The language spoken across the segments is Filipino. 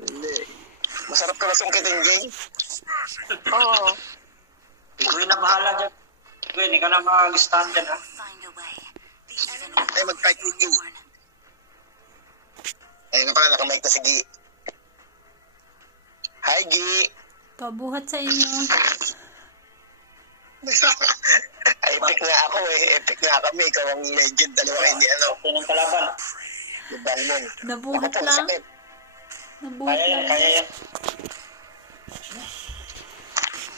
Hindi. Masarap ka na sungkitin, Jay. Oo. Gawin na bahala dyan. Gawin, ikaw na mag-stand dyan, ha? Ay, mag-fight with Gi. Ayun na pala, nakamike na si Gi. Hi, Gi. Kabuhat sa inyo. Ay, epic nga ako eh. Epic nga kami. Ikaw ang legend. Dalawa hindi ano. Okay ng kalaban. Balmon. Nabuhat Ako po, lang. sakit. Nabuhat Kaya yan, lang. kaya yan.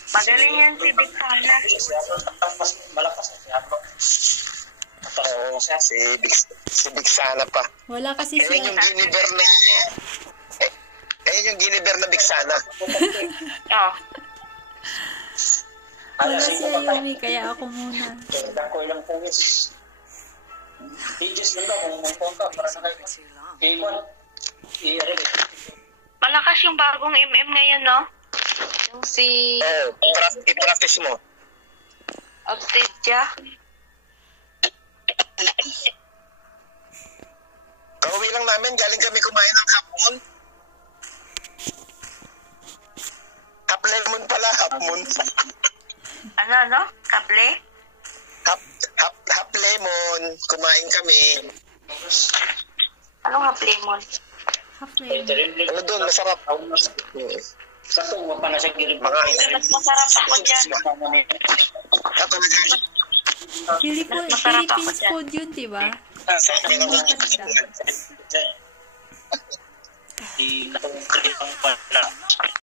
Magaling yan si Big Hana. Mas malakas na siya. Oo, si Big Sana pa. Wala kasi Ayun siya. yung Giniber na... Ayun yung Giniber na Big Sana. Oh. Wala siya Yumi, kaya ako muna. Kailan ko ilang pungis. Pages lang daw kung may konta para na kayo. Ikon. Malakas yung bagong MM ngayon, no? Yung si I-practice mo. Obsidia. Kauwi lang namin, galing kami kumain ng hapon. Half lemon pala, half moon. Ano? Kable? Half lemon, kumain kami. Anong half lemon? Half lemon. Ano doon, masarap. Sa tungo pa na siya girip. Mas masarap ako dyan. Philippines food yun, diba? Di katong pala.